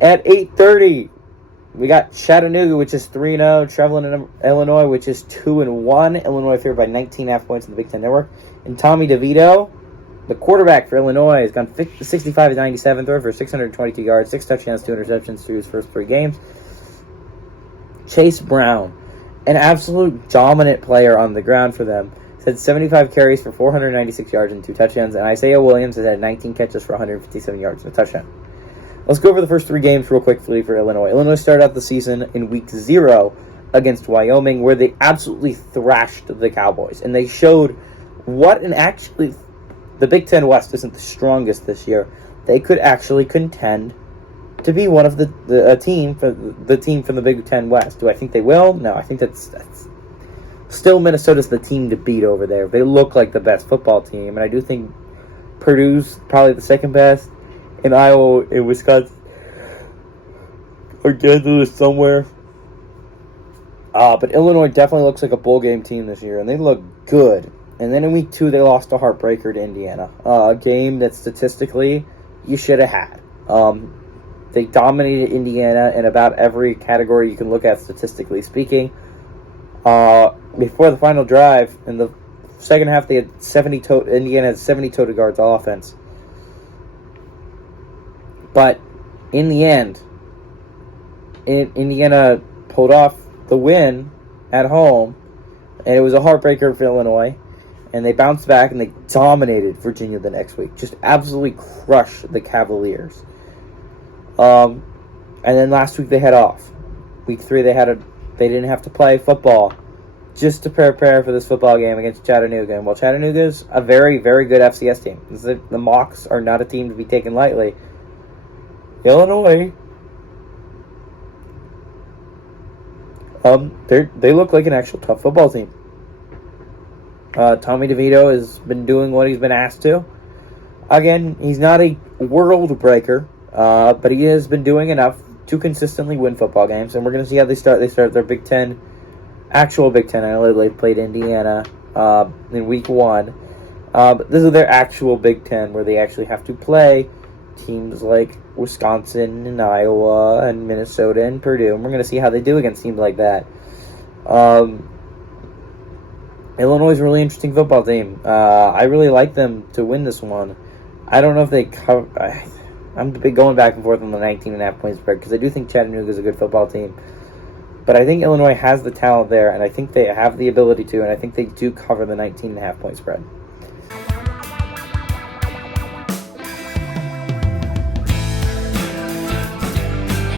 At 8:30, we got Chattanooga, which is 3-0. Cleveland, Illinois, which is 2-1. Illinois favored by 19.5 points in the Big Ten Network. And Tommy DeVito, the quarterback for Illinois, has gone 65-97, throw for 622 yards, 6 touchdowns, 2 interceptions through his first 3 games. Chase Brown, an absolute dominant player on the ground for them, has had 75 carries for 496 yards and 2 touchdowns. And Isaiah Williams has had 19 catches for 157 yards and a touchdown. Let's go over the first 3 games real quickly for Illinois. Illinois started out the season in week 0 against Wyoming, where they absolutely thrashed the Cowboys. And they showed the Big Ten West isn't the strongest this year. They could actually contend to be one of the team from the Big Ten West. Do I think they will? No, I think that's still Minnesota's the team to beat over there. They look like the best football team, and I do think Purdue's probably the second best. In Iowa, in Wisconsin, or Kansas somewhere. But Illinois definitely looks like a bowl game team this year, and they look good. And then in week 2, they lost a heartbreaker to Indiana. A game that statistically you should have had. They dominated Indiana in about every category you can look at statistically speaking. Before the final drive, in the second half, they had Indiana had 70 total yards on offense. But in the end, Indiana pulled off the win at home, and it was a heartbreaker for Illinois. And they bounced back, and they dominated Virginia the next week. Just absolutely crushed the Cavaliers. And then last week they had off. Week 3 they didn't have to play football just to prepare for this football game against Chattanooga. And while Chattanooga's a very, very good FCS team, the Mocs are not a team to be taken lightly. Illinois, they look like an actual tough football team. Tommy DeVito has been doing what he's been asked to. Again, he's not a world breaker, but he has been doing enough to consistently win football games. And we're going to see how they start. They start their Big Ten, actual Big Ten. I know they played Indiana in week 1. But this is their actual Big Ten, where they actually have to play teams like Wisconsin and Iowa and Minnesota and Purdue. And we're going to see how they do against teams like that. Illinois is a really interesting football team. I really like them to win this one. I don't know if they cover... I'm going back and forth on the 19.5 point spread because I do think Chattanooga is a good football team. But I think Illinois has the talent there, and I think they have the ability to, and I think they do cover the 19.5 point spread.